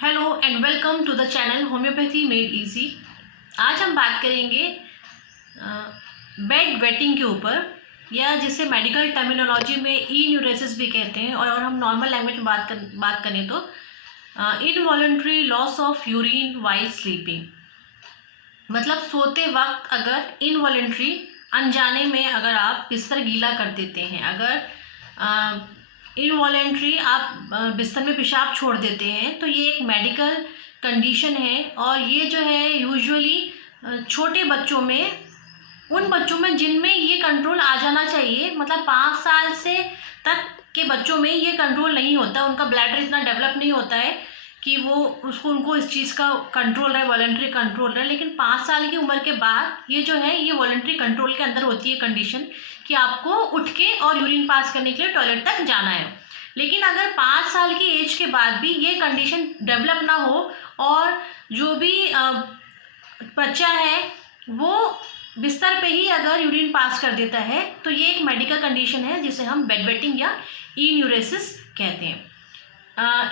Hello and welcome to the channel homeopathy made easy. आज हम बात करेंगे बेड वेटिंग के ऊपर, या जिसे मेडिकल टर्मिनोलॉजी में न्यूरेसिस भी कहते हैं, और हम नॉर्मल लैंग्वेज में बात करें तो involuntary loss of urine while sleeping. मतलब सोते वक्त अगर इनवॉलंटरी, अनजाने में अगर आप बिस्तर गीला कर देते हैं, अगर इनवॉलेंट्री आप बिस्तर में पेशाब छोड़ देते हैं, तो ये एक मेडिकल कंडीशन है। और ये जो है यूजुअली छोटे बच्चों में, उन बच्चों में जिनमें ये कंट्रोल आ जाना चाहिए, मतलब 5 साल से तक के बच्चों में ये कंट्रोल नहीं होता, उनका ब्लैडर इतना डेवलप नहीं होता है कि उनको इस चीज़ का कंट्रोल रहे, वॉलंटरी कंट्रोल रहे। लेकिन 5 साल की उम्र के बाद ये जो है, ये वॉलंटरी कंट्रोल के अंदर होती है कंडीशन कि आपको उठ के और यूरिन पास करने के लिए टॉयलेट तक जाना है। लेकिन अगर 5 साल की एज के बाद भी ये कंडीशन डेवलप ना हो और जो भी बच्चा है वो बिस्तर पे ही अगर यूरिन पास कर देता है, तो ये एक मेडिकल कंडीशन है जिसे हम बेड वेटिंग या इन्यूरेसिस कहते हैं।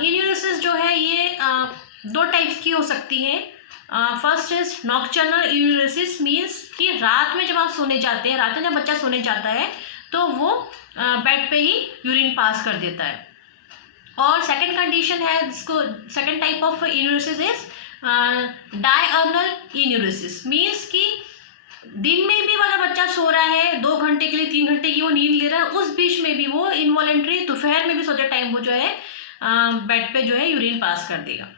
इन्यूरेसिस जो है ये 2 टाइप्स की हो सकती है। फर्स्ट इज नॉक्टर्नल इन्यूरेसिस, मीन्स कि रात में जब आप सोने जाते हैं, रात में जब बच्चा सोने जाता है तो वो बेड पे ही यूरिन पास कर देता है। और सेकंड कंडीशन है जिसको, second type of enuresis is diurnal enuresis, means कि दिन में भी अगर बच्चा सो रहा है 2 घंटे के लिए, 3 घंटे की वो नींद ले रहा है, उस बीच में भी वो इनवॉलेंट्री दोपहर में भी सोते टाइम वो जो है बेड पे जो है यूरिन पास कर देगा।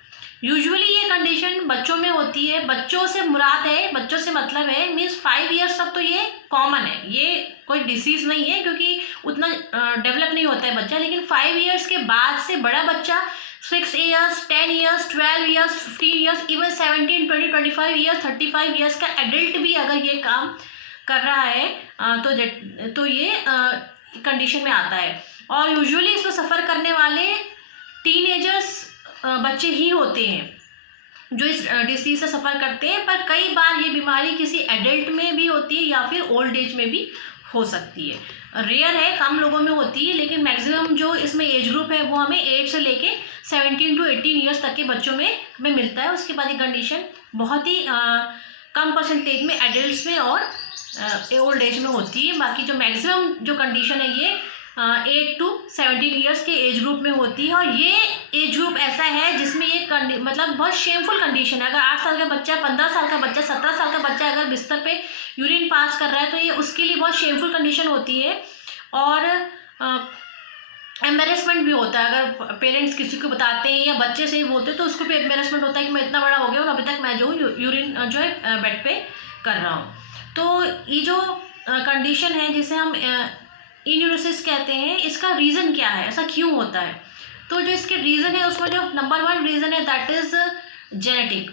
यूजुअली ये कंडीशन बच्चों में होती है। बच्चों से मुराद है, बच्चों से मतलब है मीन्स 5 ईयर्स तक तो ये कॉमन है, ये कोई डिसीज़ नहीं है क्योंकि उतना डेवलप नहीं होता है बच्चा। लेकिन 5 ईयर्स के बाद से बड़ा बच्चा 6 years, 10 years, 12 years, 15 years, even 17, 20, 25 years, 35 years का एडल्ट भी अगर ये काम कर रहा है तो ये कंडीशन में आता है। और यूजुअली इसमें सफ़र करने वाले टीनेजर्स बच्चे ही होते हैं जो इस डिसीज से सफ़र करते हैं। पर कई बार ये बीमारी किसी एडल्ट में भी होती है या फिर ओल्ड एज में भी हो सकती है। रेयर है, कम लोगों में होती है, लेकिन मैक्सिमम जो इसमें एज ग्रुप है वो हमें 8 से लेके 17 to 18 ईयर्स तक के बच्चों में हमें मिलता है। उसके बाद ये कंडीशन बहुत ही कम परसेंटेज में एडल्ट्स में और ओल्ड एज में होती है। बाकी जो मैक्सिमम जो कंडीशन है ये 8 to 17 ईयर्स के एज ग्रुप में होती है। और ये एज ग्रुप ऐसा है जिसमें ये मतलब बहुत शेमफुल कंडीशन है। अगर 8 साल का बच्चा, 15 साल का बच्चा, 17 साल का बच्चा अगर बिस्तर पे यूरिन पास कर रहा है तो ये उसके लिए बहुत शेमफुल कंडीशन होती है। और एम्बेरसमेंट भी होता है, अगर पेरेंट्स किसी को बताते हैं या बच्चे से ही बोलते हैं तो उसको भी एम्बेरसमेंट होता है कि मैं इतना बड़ा हो गया और अभी तक मैं जो यूरिन जो है बेड पे कर रहा हूँ। तो ये जो कंडीशन है जिसे हम इन्यूरेसिस कहते हैं, इसका रीज़न क्या है, ऐसा क्यों होता है? तो जो इसके रीज़न है उसमें जो नंबर 1 रीज़न है that is genetic.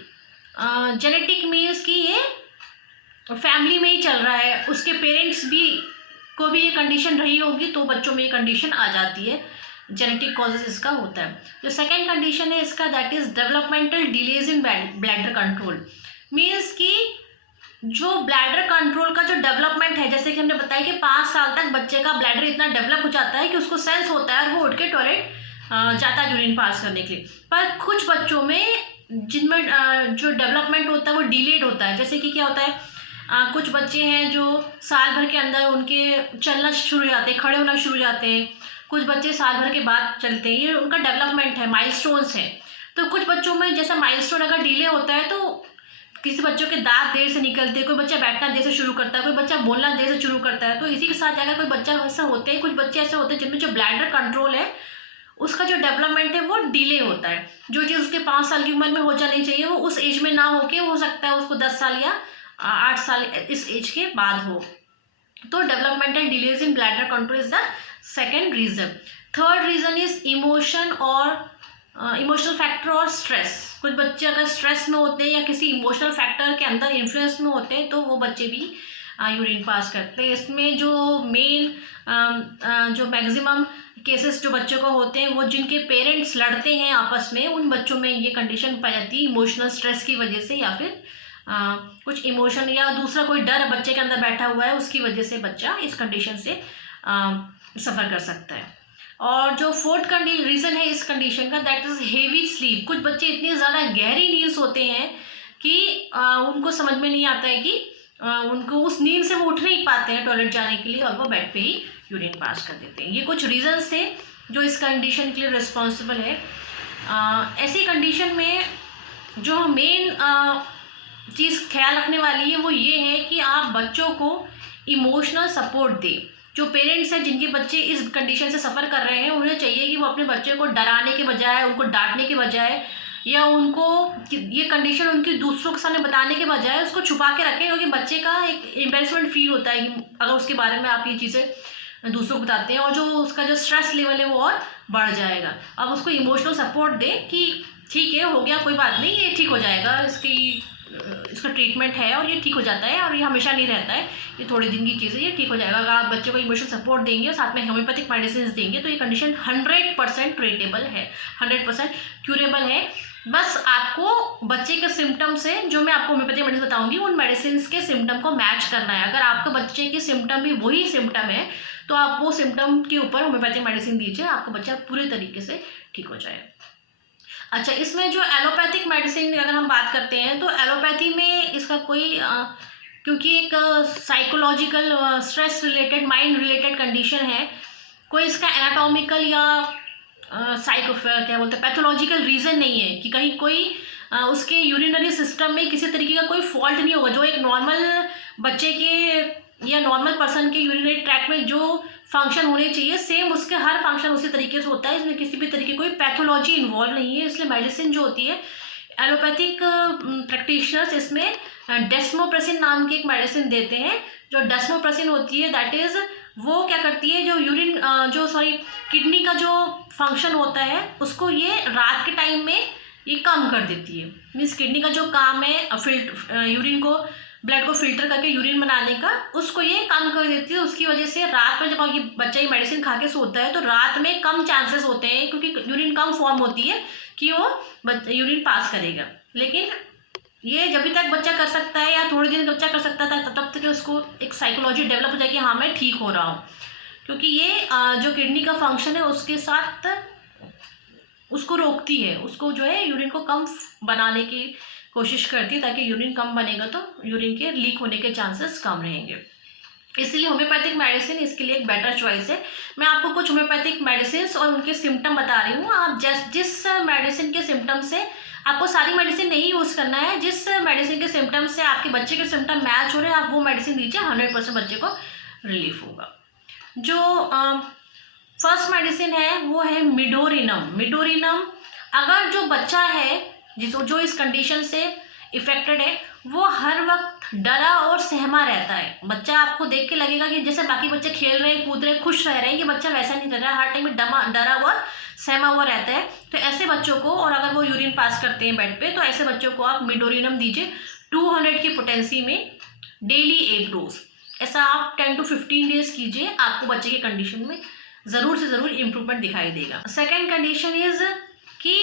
Genetic means कि ये फैमिली में ही चल रहा है, उसके पेरेंट्स भी को भी ये कंडीशन रही होगी तो बच्चों में ये कंडीशन आ जाती है। जेनेटिक कॉजेज इसका होता है। जो सेकेंड कंडीशन है इसका that is developmental delays in bladder control, means कि जो ब्लैडर कंट्रोल का जो डेवलपमेंट है, जैसे कि हमने बताया कि 5 साल तक बच्चे का ब्लैडर इतना डेवलप हो जाता है कि उसको सेंस होता है और वो उठ के टॉयलेट जाता है यूरिन पास करने के लिए। पर कुछ बच्चों में जिनमें जो डेवलपमेंट होता है वो डिलेड होता है। जैसे कि क्या होता है, कुछ बच्चे हैं जो साल भर के अंदर उनके चलना शुरू हो जाते हैं, खड़े होना शुरू हो जाते हैं। कुछ बच्चे साल भर के बाद चलते हैं, ये उनका डेवलपमेंट है, माइलस्टोन्स हैं। तो कुछ बच्चों में जैसा माइलस्टोन अगर डिले होता है तो किसी बच्चों के दांत देर से निकलते हैं, कोई बच्चा बैठना देर से शुरू करता है, कोई बच्चा बोलना देर से शुरू करता है। तो इसी के साथ अगर कोई बच्चा ऐसा होते हैं, कुछ बच्चे ऐसे होते हैं जिनमें जो ब्लैडर कंट्रोल है उसका जो डेवलपमेंट है वो डिले होता है। जो चीज़ उसके 5 साल की उम्र में हो जानी चाहिए वो उस एज में ना होके हो सकता है उसको 10 साल या 8 साल इस एज के बाद हो। तो developmental delays in bladder control is the second reason. Third reason is emotion और इमोशनल फैक्टर और स्ट्रेस। कुछ बच्चे अगर स्ट्रेस में होते हैं या किसी इमोशनल फैक्टर के अंदर इन्फ्लुएंस में होते हैं तो वो बच्चे भी यूरिन पास करते हैं। इसमें जो मेन जो मैक्सिमम केसेस जो बच्चों को होते हैं वो जिनके पेरेंट्स लड़ते हैं आपस में, उन बच्चों में ये कंडीशन पाई जाती है इमोशनल स्ट्रेस की वजह से, या फिर कुछ इमोशन या दूसरा कोई डर बच्चे के अंदर बैठा हुआ है उसकी वजह से बच्चा इस कंडीशन से सफ़र कर सकता है। और जो फोर्थ रीज़न है इस कंडीशन का, दैट इज़ हेवी स्लीप। कुछ बच्चे इतने ज़्यादा गहरी नींद सोते हैं कि उनको समझ में नहीं आता है कि उनको उस नींद से वो उठ नहीं पाते हैं टॉयलेट जाने के लिए, और वो बेड पे ही यूरिन पास कर देते हैं। ये कुछ रीजंस थे जो इस कंडीशन के लिए रिस्पॉन्सिबल है। ऐसी कंडीशन में जो मेन चीज़ ख्याल रखने वाली है वो ये है कि आप बच्चों को इमोशनल सपोर्ट दें। जो पेरेंट्स हैं जिनके बच्चे इस कंडीशन से सफ़र कर रहे हैं, उन्हें चाहिए कि वो अपने बच्चे को डराने के बजाय, उनको डांटने के बजाय, या उनको ये कंडीशन उनकी दूसरों के सामने बताने के बजाय उसको छुपा के रखें, क्योंकि बच्चे का एक एम्बेरसमेंट फील होता है कि अगर उसके बारे में आप ये चीज़ें दूसरों को बताते हैं, और जो उसका जो स्ट्रेस लेवल है वो और बढ़ जाएगा। अब उसको इमोशनल सपोर्ट दें कि ठीक है, हो गया, कोई बात नहीं, ये ठीक हो जाएगा, इसका ट्रीटमेंट है और ये ठीक हो जाता है, और ये हमेशा नहीं रहता है, ये थोड़े दिन की चीज़ है, ये ठीक हो जाएगा। अगर आप बच्चे को इमोशनल सपोर्ट देंगे और साथ में होम्योपैथिक मेडिसिन देंगे तो ये कंडीशन 100% ट्रीटेबल है, 100% क्यूरेबल है। बस आपको बच्चे के सिम्टम से, जो मैं आपको होम्योपैथिक मेडिसिन बताऊंगी, उन मेडिसिन के सिम्टम को मैच करना है। अगर आपके बच्चे के सिम्टम भी वही सिम्टम है तो आप वो सिम्टम के ऊपर होम्योपैथिक मेडिसिन दीजिए, आपका बच्चा पूरे तरीके से ठीक हो जाए। अच्छा, इसमें जो एलोपैथिक मेडिसिन अगर हम बात करते हैं तो एलोपैथी में इसका कोई क्योंकि एक psychological stress related, mind related condition है, कोई इसका एनाटॉमिकल या क्या बोलते हैं पैथोलॉजिकल रीज़न नहीं है कि कहीं कोई उसके यूरिनरी सिस्टम में किसी तरीके का कोई फॉल्ट नहीं होगा। जो एक नॉर्मल बच्चे के या नॉर्मल पर्सन के यूरिनरी ट्रैक्ट में जो फंक्शन होने चाहिए, सेम उसके हर फंक्शन उसी तरीके से होता है। इसमें किसी भी तरीके कोई पैथोलॉजी इन्वॉल्व नहीं है। इसलिए मेडिसिन जो होती है, एलोपैथिक प्रैक्टिशनर्स इसमें डेस्मोप्रेसिन नाम की एक मेडिसिन देते हैं। जो डेस्मोप्रेसिन होती है, दैट इज़ वो क्या करती है, जो किडनी का जो फंक्शन होता है उसको ये रात के टाइम में ये कम कर देती है। मीन्स किडनी का जो काम है यूरिन को, ब्लड को फिल्टर करके यूरिन बनाने का, उसको ये कम कर देती है। उसकी वजह से रात में जब ये बच्चा ये मेडिसिन खा के सोता है तो रात में कम चांसेस होते हैं, क्योंकि यूरिन कम फॉर्म होती है, कि वो यूरिन पास करेगा। लेकिन ये जब तक बच्चा कर सकता है या थोड़े दिन बच्चा कर सकता था तब तक उसको एक साइकोलॉजी डेवलप हो जाए कि हाँ मैं ठीक हो रहा हूँ, क्योंकि ये जो किडनी का फंक्शन है उसके साथ उसको रोकती है, उसको जो है यूरिन को कम बनाने की कोशिश करती है, ताकि यूरिन कम बनेगा तो यूरिन के लीक होने के चांसेस कम रहेंगे। इसलिए होम्योपैथिक मेडिसिन इसके लिए एक बेटर चॉइस है। मैं आपको कुछ होम्योपैथिक मेडिसिन और उनके सिम्टम बता रही हूँ। आप जिस मेडिसिन के सिम्टम से, आपको सारी मेडिसिन नहीं यूज़ करना है, जिस मेडिसिन के सिम्टम से आपके बच्चे के सिम्टम मैच हो रहे हैं आप वो मेडिसिन दीजिए, 100% बच्चे को रिलीफ होगा। जो फर्स्ट मेडिसिन है वो है मिडोरिनम। अगर जो बच्चा है जो इस कंडीशन से इफेक्टेड है, वो हर वक्त डरा और सहमा रहता है। बच्चा आपको देख के लगेगा कि जैसे बाकी बच्चे खेल रहे हैं, कूद रहे हैं, खुश रह रहे हैं, ये बच्चा वैसा नहीं कर रहा है, हर टाइम में डरा हुआ सहमा हुआ रहता है। तो ऐसे बच्चों को, और अगर वो यूरिन पास करते हैं बेड पे, तो ऐसे बच्चों को आप मिडोरिनम दीजिए 200 की पोटेंसी में डेली 1 डोज। ऐसा आप 10 to 15 डेज कीजिए, आपको बच्चे के कंडीशन में ज़रूर से ज़रूर इम्प्रूवमेंट दिखाई देगा। सेकेंड कंडीशन इज कि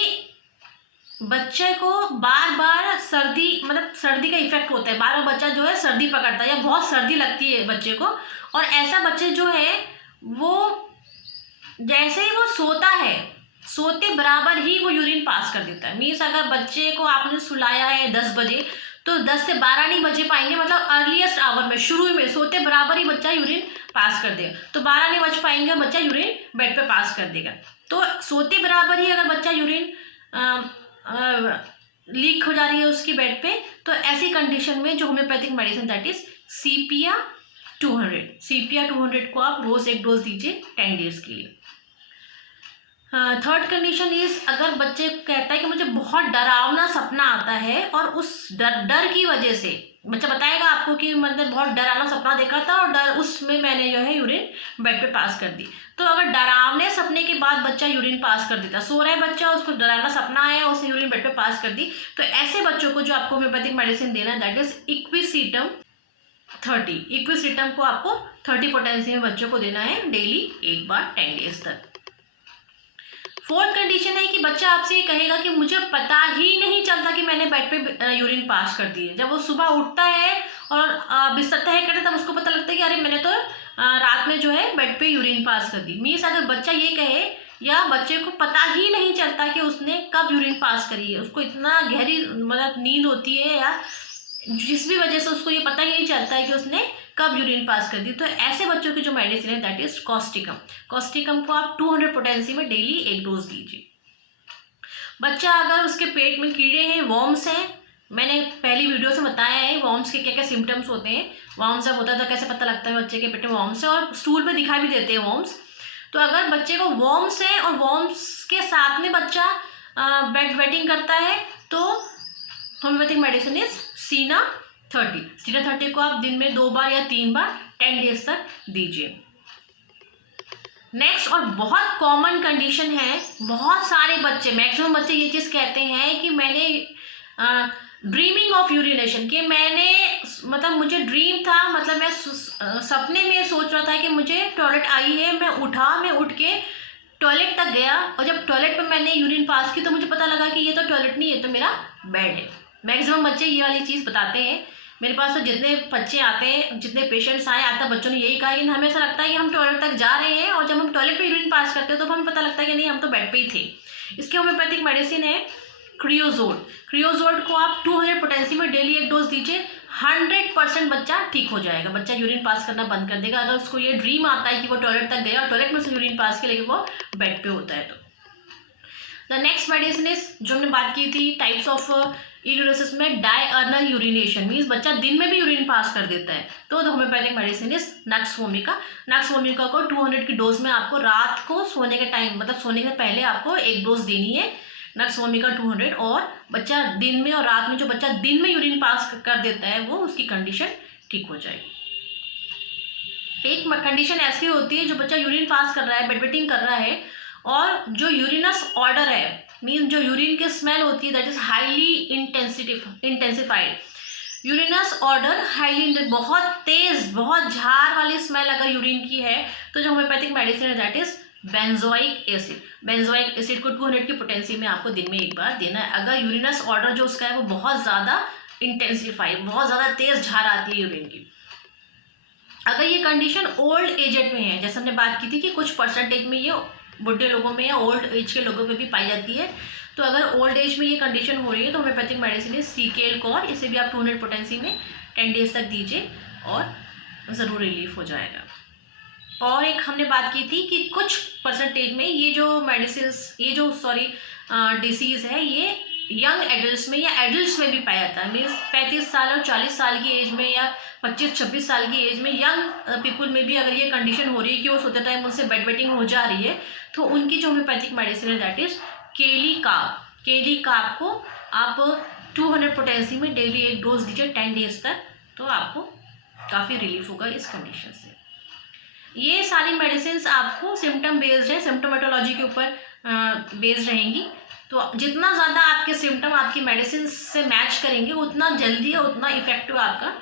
बच्चे को बार बार सर्दी का इफेक्ट होता है, बार बार बच्चा जो है सर्दी पकड़ता है या बहुत सर्दी लगती है बच्चे को, और ऐसा बच्चे जो है वो जैसे ही वो सोता है, सोते बराबर ही वो यूरिन पास कर देता है। मीन्स अगर बच्चे को आपने सुलाया है 10 बजे तो 10 से 12 नहीं बजे पाएंगे, मतलब अर्लीस्ट आवर में, शुरू में सोते बराबर ही बच्चा यूरिन पास कर देगा। तो 12 नहीं बज पाएंगे, बच्चा यूरिन बेड पे पास कर देगा। तो सोते बराबर ही अगर बच्चा यूरिन लीक हो जा रही है उसकी बेड पे, तो ऐसी कंडीशन में जो होम्योपैथिक मेडिसिन दैट इज सीपिया 200 को आप रोज 1 डोज दीजिए 10 डेज के लिए। थर्ड कंडीशन इज, अगर बच्चे कहता है कि मुझे बहुत डरावना सपना आता है और उस डर की वजह से बच्चा बताएगा आपको कि मतलब बहुत डरावना सपना देखा था और उसमें मैंने जो है यूरिन बेड पे पास कर दी। तो अगर डरावने सपने के बाद बच्चा यूरिन पास कर देता, सो रहा है बच्चा, उसको डरावना सपना आया, उसने यूरिन बेड पे पास कर दी, तो ऐसे बच्चों को जो आपको होम्योपैथिक मेडिसिन देना है दैट इज इक्विसीटम 30। इक्विसीटम को आपको 30 पोटेंसी में बच्चों को देना है डेली 1 बार 10 डेज तक। फोर्थ कंडीशन है कि बच्चा आपसे कहेगा कि मुझे पता ही नहीं चलता कि मैंने बेड पे यूरिन पास कर दी है। जब वो सुबह उठता है और बिस्तर तय करता है तब उसको पता लगता है कि अरे मैंने तो रात में जो है बेड पे यूरिन पास कर दी। मीन्स अगर बच्चा ये कहे या बच्चे को पता ही नहीं चलता कि उसने कब यूरिन पास करी है, उसको इतना गहरी मतलब नींद होती है या जिस भी वजह से उसको ये पता ही नहीं चलता है कि उसने कब यूरिन पास कर दी, तो ऐसे बच्चों की जो मेडिसिन है दैट इज कॉस्टिकम। कॉस्टिकम को आप 200 पोटेंसी में डेली 1 डोज दीजिए। बच्चा अगर उसके पेट में कीड़े हैं, वॉर्म्स हैं, मैंने पहली वीडियो से बताया है वॉर्म्स के क्या क्या सिम्टम्स होते हैं। वॉर्म्स जब होता है तो कैसे पता लगता है बच्चे के पेट में वॉर्म्स है, और स्टूल पे दिखाई भी देते हैं वॉर्म्स। तो अगर बच्चे को वॉर्म्स है और वॉर्म्स के साथ में बच्चा बेड वेटिंग करता है तो होम्योपैथिक मेडिसिन इज सीना 30। सीना 30 को आप दिन में 2 बार या 3 बार 10 डेज तक दीजिए। नेक्स्ट और बहुत कॉमन कंडीशन है, बहुत सारे बच्चे, मैक्सिमम बच्चे ये चीज़ कहते हैं कि मैंने ड्रीमिंग ऑफ यूरिनेशन, कि मैंने मतलब मुझे ड्रीम था, मतलब मैं सपने में सोच रहा था कि मुझे टॉयलेट आई है, मैं उठ के टॉयलेट तक गया और जब टॉयलेट में मैंने यूरिन पास की तो मुझे पता लगा कि ये तो टॉयलेट नहीं है, तो मेरा बेड है। मैक्सिमम बच्चे ये वाली चीज़ बताते हैं। मेरे पास तो जितने बच्चे आते हैं, जितने पेशेंट्स आए आता बच्चों ने यही कहा कि हमें ऐसा लगता है कि हम टॉयलेट तक जा रहे हैं और जब हम टॉयलेट पे यूरिन पास करते हैं तो हमें पता लगता है कि नहीं, हम तो बेड पे ही थे। इसकी होम्योपैथिक मेडिसिन है क्रियोजोल। क्रियोजोल को आप 200 पोटेंसी में डेली 1 डोज दीजिए। 100% बच्चा ठीक हो जाएगा, बच्चा यूरिन पास करना बंद कर देगा। अगर उसको ये ड्रीम आता है कि वो टॉयलेट तक गया और टॉयलेट में से यूरिन पास किया लेकिन वो बेड पे होता है तो। द नेक्स्ट मेडिसिन इज, जो हमने बात की थी टाइप्स ऑफ यूरिनोसिस में, डायर्नल यूरिनेशन मीन्स बच्चा दिन में भी यूरिन पास कर देता है, तो the homeopathic medicine is nux vomica. Nux vomica को 200 की डोज में आपको रात को सोने के टाइम, मतलब सोने से पहले आपको 1 डोज देनी है नक्स वोमिका 200। और बच्चा दिन में और रात में, जो बच्चा दिन में यूरिन पास कर देता है वो उसकी कंडीशन ठीक हो जाएगी। एक कंडीशन ऐसी होती है जो बच्चा यूरिन पास कर रहा है, बेड वेटिंग कर रहा है और जो यूरिनस ऑर्डर है मीन जो यूरिन की स्मेल होती है that is highly intensified. Urens order highly, बहुत तेज, बहुत झार वाली स्मेल अगर यूरिन की है तो जो होम्योपैथिक मेडिसिन है that is benzoic acid. Benzoic acid को 200 की पोटेंसी में आपको दिन में 1 बार देना है। अगर यूरिनस ऑर्डर जो उसका है वो बहुत ज़्यादा इंटेंसिफाइड, बहुत ज़्यादा तेज झार आती है यूरिन की। अगर ये कंडीशन ओल्ड एजेड में है, जैसे हमने बात की थी कि कुछ परसेंटेज में ये बुढ़े लोगों में या ओल्ड एज के लोगों में भी पाई जाती है, तो अगर ओल्ड एज में ये कंडीशन हो रही है तो होम्योपैथिक मेडिसिन है सीकेल कॉर। इसे भी आप 200 पोटेंसी में 10 डेज तक दीजिए और ज़रूर रिलीफ हो जाएगा। और एक हमने बात की थी कि कुछ परसेंटेज में ये जो मेडिसिन, ये जो डिसीज़ है ये यंग एडल्ट में या एडल्ट में भी पाया जाता है। मीन्स 35 साल और 40 साल की एज में या 25-26 साल की एज में यंग पीपल में भी अगर ये कंडीशन हो रही है कि वो सोते टाइम उनसे बेड वेटिंग हो जा रही है तो उनकी जो होम्योपैथिक मेडिसिन है दैट इज केली काप। केली काप को आप 200 पोटेंसी में डेली 1 डोज दीजिए 10 डेज तक, तो आपको काफ़ी रिलीफ होगा इस कंडीशन से। ये सारी मेडिसिन आपको सिम्टम बेस्ड है, सिम्टोमेटोलॉजी के ऊपर बेस्ड रहेंगी। तो जितना ज़्यादा आपके सिम्टम आपकी मेडिसिन से मैच करेंगे उतना जल्दी और उतना इफेक्टिव आपका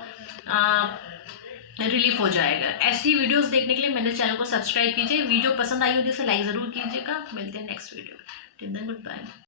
रिलीफ हो जाएगा। ऐसी वीडियोस देखने के लिए मेरे चैनल को सब्सक्राइब कीजिए। वीडियो पसंद आई हो जिसे लाइक ज़रूर कीजिएगा। मिलते हैं next video. Till then good bye.